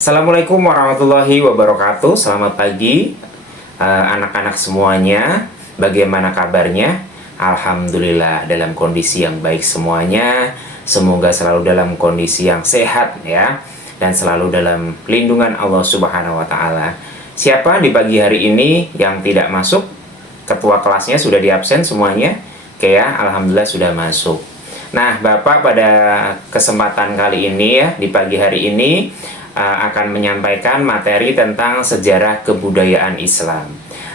Assalamualaikum warahmatullahi wabarakatuh. Selamat pagi anak-anak semuanya. Bagaimana kabarnya? Alhamdulillah dalam kondisi yang baik semuanya. Semoga selalu dalam kondisi yang sehat ya, dan selalu dalam lindungan Allah Subhanahu wa taala. Siapa di pagi hari ini yang tidak masuk? Ketua kelasnya sudah diabsen semuanya? Oke ya, alhamdulillah sudah masuk. Nah, Bapak pada kesempatan kali ini ya, di pagi hari ini akan menyampaikan materi tentang sejarah kebudayaan Islam.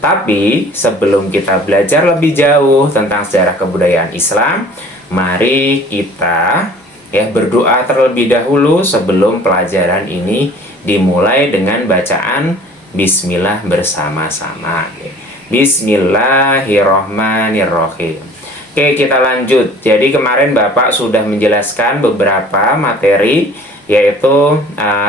Tapi sebelum kita belajar lebih jauh tentang sejarah kebudayaan Islam, mari kita ya berdoa terlebih dahulu sebelum pelajaran ini dimulai dengan bacaan Bismillah bersama-sama. Bismillahirrohmanirrohim. Oke, kita lanjut. Jadi kemarin Bapak sudah menjelaskan beberapa materi, yaitu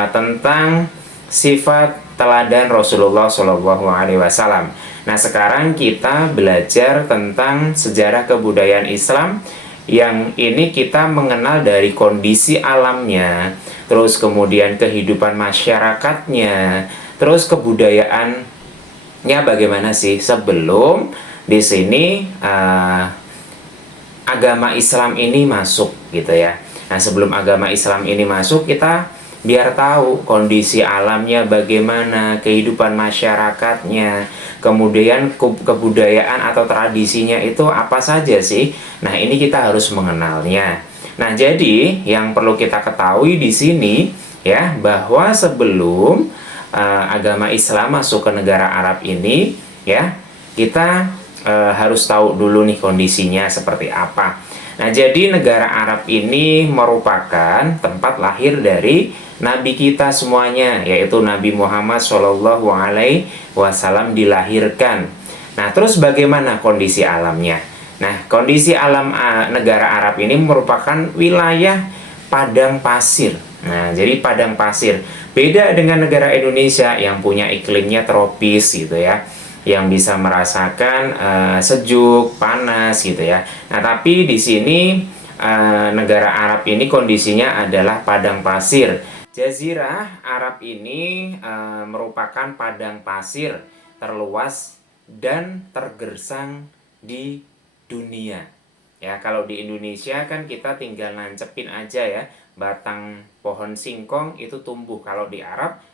tentang sifat teladan Rasulullah Shallallahu Alaihi Wasallam. Nah, sekarang kita belajar tentang sejarah kebudayaan Islam, yang ini kita mengenal dari kondisi alamnya, terus kemudian kehidupan masyarakatnya, terus kebudayaannya bagaimana sih sebelum di sini agama Islam ini masuk gitu ya. Nah, sebelum agama Islam ini masuk, kita biar tahu kondisi alamnya bagaimana, kehidupan masyarakatnya, kemudian kebudayaan atau tradisinya itu apa saja sih. Nah, ini kita harus mengenalnya. Nah, jadi yang perlu kita ketahui di sini ya, bahwa sebelum agama Islam masuk ke negara Arab ini ya, kita harus tahu dulu nih kondisinya seperti apa. Nah, jadi negara Arab ini merupakan tempat lahir dari Nabi kita semuanya, yaitu Nabi Muhammad Shallallahu Alaihi Wasallam dilahirkan. Nah, terus bagaimana kondisi alamnya? Nah, kondisi alam negara Arab ini merupakan wilayah padang pasir. Nah, jadi padang pasir. Beda dengan negara Indonesia yang punya iklimnya tropis gitu ya, yang bisa merasakan sejuk, panas gitu ya. Nah, tapi di sini negara Arab ini kondisinya adalah padang pasir. Jazirah Arab ini merupakan padang pasir terluas dan tergersang di dunia. Ya, kalau di Indonesia kan kita tinggal nancepin aja ya, batang pohon singkong itu tumbuh. Kalau di Arab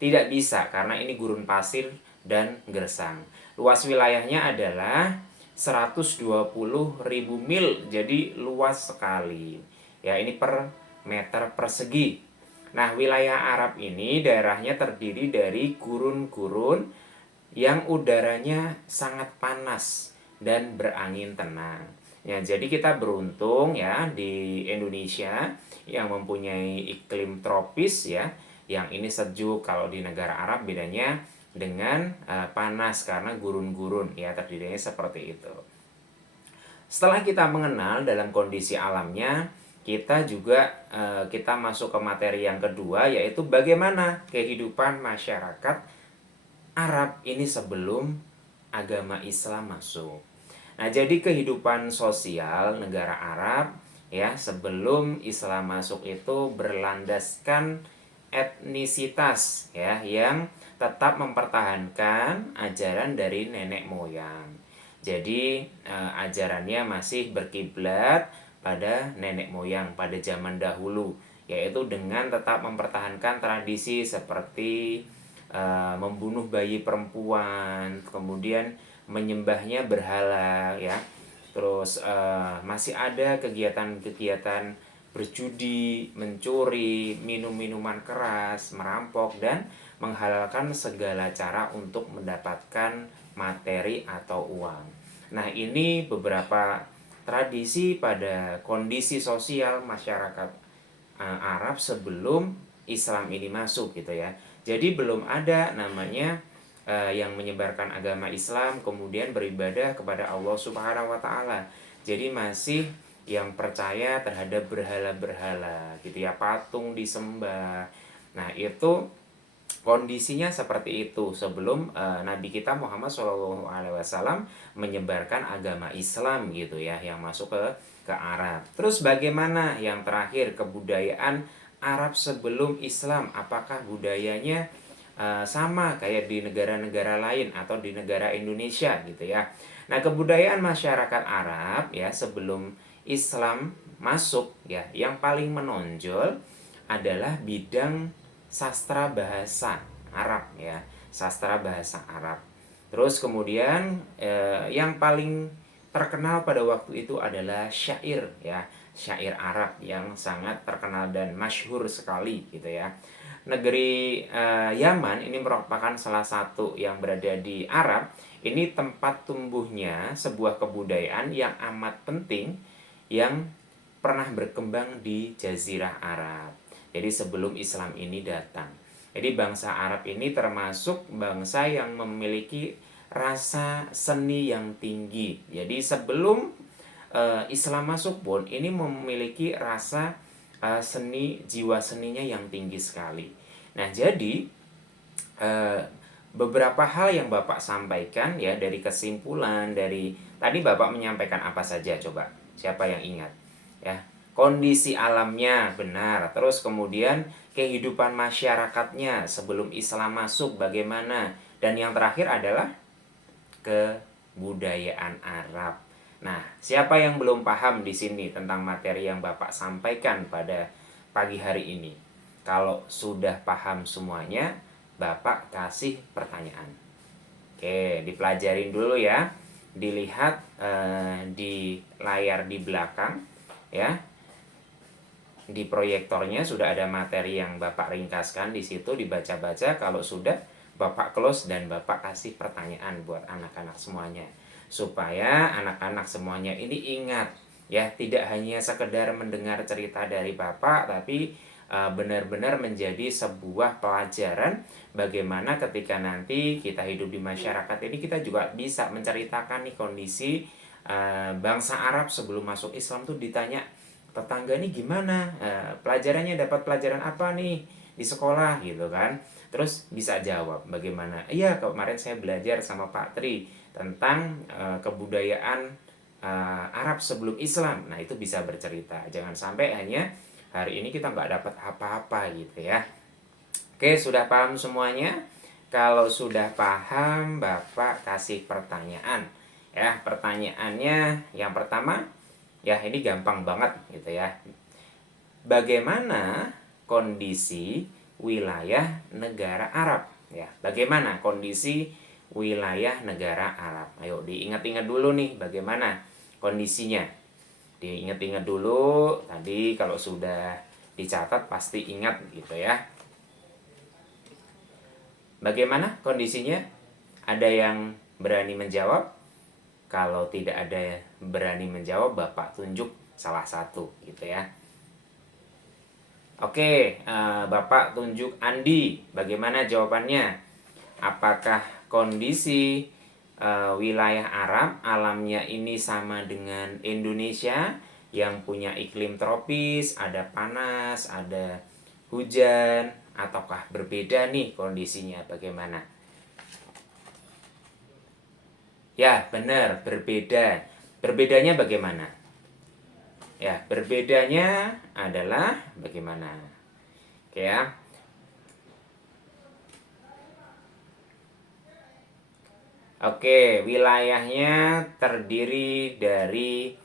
tidak bisa karena ini gurun pasir dan gersang. Luas wilayahnya adalah 120.000 mil, jadi luas sekali. Ya, ini per meter persegi. Nah, wilayah Arab ini daerahnya terdiri dari gurun-gurun yang udaranya sangat panas dan berangin tenang. Ya, jadi kita beruntung ya di Indonesia yang mempunyai iklim tropis ya, yang ini sejuk. Kalau di negara Arab bedanya dengan panas karena gurun-gurun ya, terdirinya seperti itu. Setelah kita mengenal dalam kondisi alamnya, kita juga kita masuk ke materi yang kedua, yaitu bagaimana kehidupan masyarakat Arab ini sebelum agama Islam masuk. Nah, jadi kehidupan sosial negara Arab ya sebelum Islam masuk itu berlandaskan etnisitas ya, yang tetap mempertahankan ajaran dari nenek moyang. Jadi ajarannya masih berkiblat pada nenek moyang pada zaman dahulu, yaitu dengan tetap mempertahankan tradisi seperti membunuh bayi perempuan, kemudian menyembahnya berhala ya. Terus masih ada kegiatan-kegiatan berjudi, mencuri, minum minuman keras, merampok, dan menghalalkan segala cara untuk mendapatkan materi atau uang. Nah, ini beberapa tradisi pada kondisi sosial masyarakat Arab sebelum Islam ini masuk gitu ya. Jadi belum ada namanya yang menyebarkan agama Islam kemudian beribadah kepada Allah Subhanahu wa taala. Jadi masih yang percaya terhadap berhala-berhala gitu ya, patung disembah. Nah, itu kondisinya seperti itu sebelum Nabi kita Muhammad SAW menyebarkan agama Islam gitu ya, yang masuk ke Arab. Terus bagaimana yang terakhir kebudayaan Arab sebelum Islam, apakah budayanya sama kayak di negara-negara lain atau di negara Indonesia gitu ya. Nah, kebudayaan masyarakat Arab ya sebelum Islam masuk ya, yang paling menonjol adalah bidang sastra bahasa Arab ya, sastra bahasa Arab. Terus kemudian yang paling terkenal pada waktu itu adalah syair ya, syair Arab yang sangat terkenal dan masyhur sekali gitu ya. Negeri Yaman ini merupakan salah satu yang berada di Arab. Ini tempat tumbuhnya sebuah kebudayaan yang amat penting yang pernah berkembang di Jazirah Arab. Jadi sebelum Islam ini datang. Jadi bangsa Arab ini termasuk bangsa yang memiliki rasa seni yang tinggi. Jadi sebelum Islam masuk pun ini memiliki rasa seni, jiwa seninya yang tinggi sekali. Nah, jadi beberapa hal yang Bapak sampaikan ya, dari kesimpulan dari tadi Bapak menyampaikan apa saja, coba siapa yang ingat ya? Kondisi alamnya benar, terus kemudian kehidupan masyarakatnya sebelum Islam masuk bagaimana, dan yang terakhir adalah kebudayaan Arab. Nah, siapa yang belum paham di sini tentang materi yang Bapak sampaikan pada pagi hari ini? Kalau sudah paham semuanya, Bapak kasih pertanyaan. Oke, dipelajarin dulu ya. Dilihat di layar di belakang ya. Di proyektornya sudah ada materi yang Bapak ringkaskan di situ, dibaca-baca. Kalau sudah, Bapak close dan Bapak kasih pertanyaan buat anak-anak semuanya. Supaya anak-anak semuanya ini ingat ya, tidak hanya sekedar mendengar cerita dari Bapak, tapi benar-benar menjadi sebuah pelajaran bagaimana ketika nanti kita hidup di masyarakat ini kita juga bisa menceritakan nih kondisi bangsa Arab sebelum masuk Islam tuh, ditanya tetangga nih gimana, pelajarannya dapat pelajaran apa nih di sekolah gitu kan. Terus bisa jawab bagaimana, iya kemarin saya belajar sama Pak Tri tentang kebudayaan Arab sebelum Islam. Nah, itu bisa bercerita, jangan sampai hanya hari ini kita nggak dapat apa-apa gitu ya. Oke, sudah paham semuanya? Kalau sudah paham, Bapak kasih pertanyaan ya. Pertanyaannya yang pertama ya, ini gampang banget gitu ya. Bagaimana kondisi wilayah negara Arab ya? Bagaimana kondisi wilayah negara Arab? Ayo diingat-ingat dulu nih bagaimana kondisinya. Diingat-ingat dulu, tadi kalau sudah dicatat pasti ingat gitu ya. Bagaimana kondisinya? Ada yang berani menjawab? Kalau tidak ada berani menjawab, Bapak tunjuk salah satu gitu ya. Oke, Bapak tunjuk Andi. Bagaimana jawabannya? Apakah kondisi wilayah Arab alamnya ini sama dengan Indonesia yang punya iklim tropis, ada panas, ada hujan, ataukah berbeda nih kondisinya, bagaimana? Ya, benar, berbeda. Berbedanya bagaimana? Ya, berbedanya adalah bagaimana? Oke ya. Oke, wilayahnya terdiri dari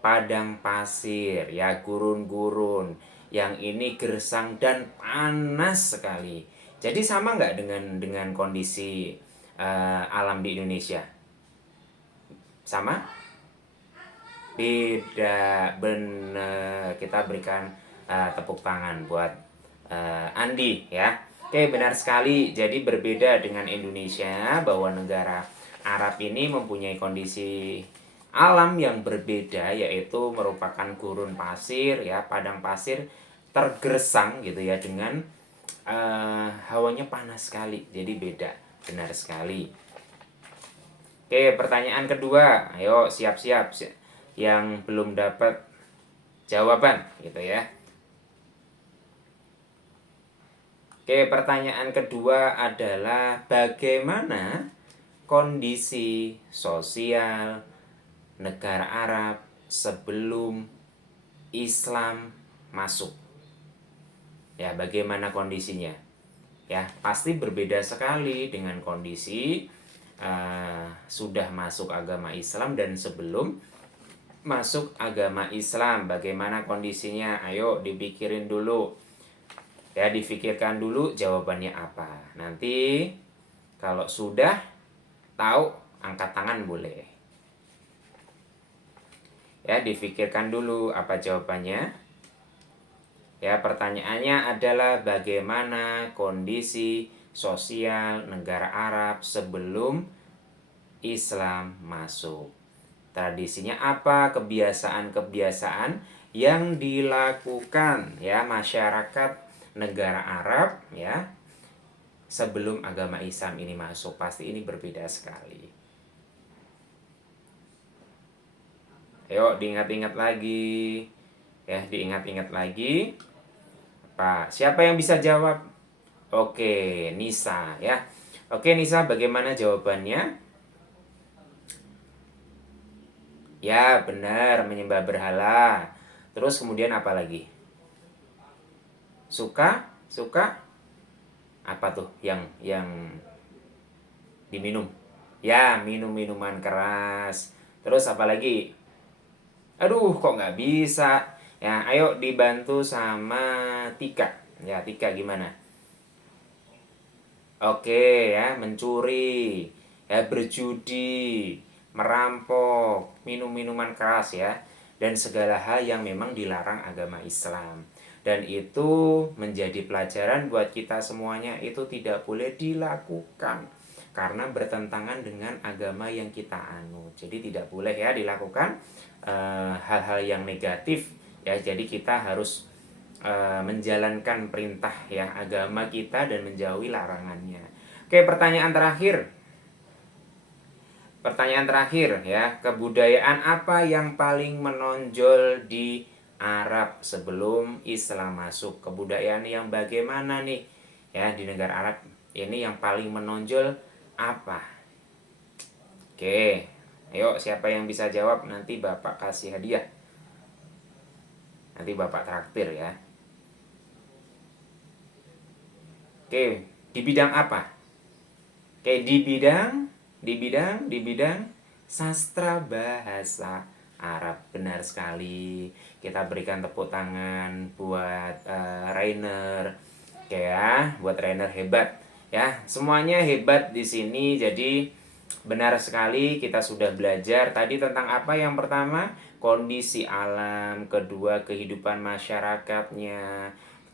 padang pasir ya, gurun-gurun. Yang ini gersang dan panas sekali. Jadi sama nggak dengan kondisi alam di Indonesia? Sama? Beda, bener. Kita berikan tepuk tangan buat Andi ya. Oke, benar sekali. Jadi berbeda dengan Indonesia, bahwa negara Arab ini mempunyai kondisi alam yang berbeda, yaitu merupakan gurun pasir ya, padang pasir tergersang gitu ya, dengan hawanya panas sekali. Jadi beda, benar sekali. Oke, pertanyaan kedua. Ayo siap-siap yang belum dapat jawaban gitu ya. Oke, pertanyaan kedua adalah bagaimana kondisi sosial negara Arab sebelum Islam masuk. Ya, bagaimana kondisinya? Ya, pasti berbeda sekali dengan kondisi sudah masuk agama Islam dan sebelum masuk agama Islam. Bagaimana kondisinya? Ayo dipikirin dulu. Ya, difikirkan dulu jawabannya apa. Nanti kalau sudah tahu, angkat tangan boleh. Ya, difikirkan dulu apa jawabannya. Ya, pertanyaannya adalah bagaimana kondisi sosial negara Arab sebelum Islam masuk. Tradisinya apa? Kebiasaan-kebiasaan yang dilakukan ya masyarakat negara Arab ya sebelum agama Islam ini masuk. Pasti ini berbeda sekali. Ayo diingat-ingat lagi. Ya, diingat-ingat lagi. Pak, siapa yang bisa jawab? Oke, Nisa ya. Oke, Nisa, bagaimana jawabannya? Ya, benar, menyembah berhala. Terus kemudian apa lagi? Suka? Suka? Apa tuh yang diminum? Ya, minum minuman keras. Terus apa lagi? Aduh, kok nggak bisa? Ya, ayo dibantu sama Tika. Ya, Tika gimana? Oke ya, mencuri, ya berjudi, merampok, minum minuman keras ya, dan segala hal yang memang dilarang agama Islam. Dan itu menjadi pelajaran buat kita semuanya, itu tidak boleh dilakukan karena bertentangan dengan agama yang kita anut. Jadi tidak boleh ya dilakukan hal-hal yang negatif ya. Jadi kita harus menjalankan perintah ya agama kita dan menjauhi larangannya. Oke, pertanyaan terakhir. Pertanyaan terakhir ya, kebudayaan apa yang paling menonjol di Arab sebelum Islam masuk? Kebudayaan yang bagaimana nih? Ya, di negara Arab ini yang paling menonjol apa? Oke. Ayo, siapa yang bisa jawab nanti Bapak kasih hadiah. Nanti Bapak traktir ya. Oke, di bidang apa? Oke, di bidang sastra bahasa Arab. Benar sekali. Kita berikan tepuk tangan buat Rainer. Oke ya, buat Rainer hebat. Ya, semuanya hebat di sini. Jadi benar sekali kita sudah belajar tadi tentang apa? Yang pertama, kondisi alam, kedua kehidupan masyarakatnya,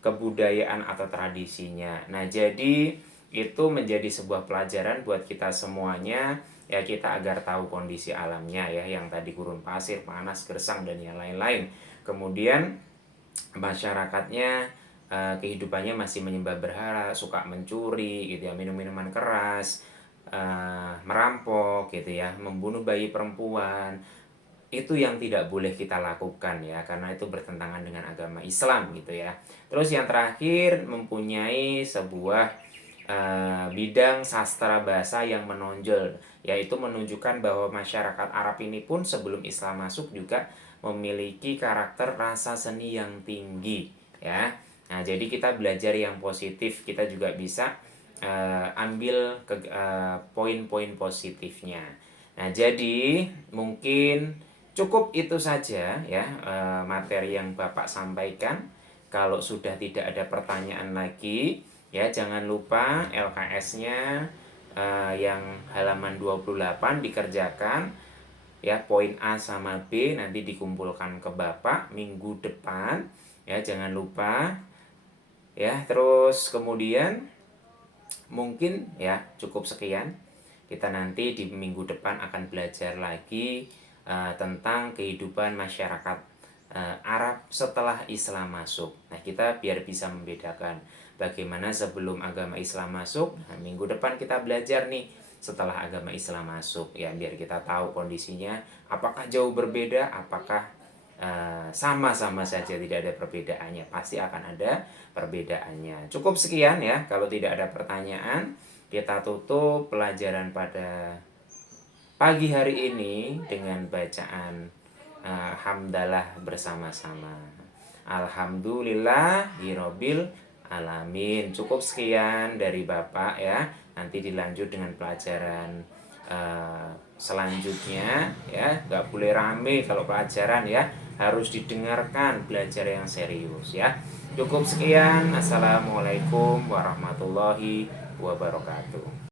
kebudayaan atau tradisinya. Nah, jadi itu menjadi sebuah pelajaran buat kita semuanya ya, kita agar tahu kondisi alamnya ya, yang tadi gurun pasir, panas, gersang dan yang lain-lain. Kemudian masyarakatnya kehidupannya masih menyembah berhala, suka mencuri gitu ya, minum minuman keras, merampok gitu ya, membunuh bayi perempuan. Itu yang tidak boleh kita lakukan ya, karena itu bertentangan dengan agama Islam gitu ya. Terus yang terakhir, mempunyai sebuah bidang sastra bahasa yang menonjol, yaitu menunjukkan bahwa masyarakat Arab ini pun sebelum Islam masuk juga memiliki karakter rasa seni yang tinggi ya. Nah, jadi kita belajar yang positif, kita juga bisa ambil poin-poin positifnya. Nah, jadi mungkin cukup itu saja ya materi yang Bapak sampaikan. Kalau sudah tidak ada pertanyaan lagi, ya jangan lupa LKS-nya yang halaman 28 dikerjakan. Ya, poin A sama B nanti dikumpulkan ke Bapak minggu depan. Ya, jangan lupa. Ya, terus kemudian mungkin ya cukup sekian. Kita nanti di minggu depan akan belajar lagi tentang kehidupan masyarakat Arab setelah Islam masuk. Nah, kita biar bisa membedakan bagaimana sebelum agama Islam masuk. Nah, minggu depan kita belajar nih setelah agama Islam masuk ya, biar kita tahu kondisinya apakah jauh berbeda, apakah sama-sama saja, tidak ada perbedaannya. Pasti akan ada perbedaannya. Cukup sekian ya, kalau tidak ada pertanyaan kita tutup pelajaran pada pagi hari ini dengan bacaan hamdalah bersama-sama. Alhamdulillahirabbil alamin. Cukup sekian dari Bapak ya. Nanti dilanjut dengan pelajaran selanjutnya ya. Nggak boleh rame kalau pelajaran ya. Harus didengarkan, belajar yang serius ya. Cukup sekian. Assalamualaikum warahmatullahi wabarakatuh.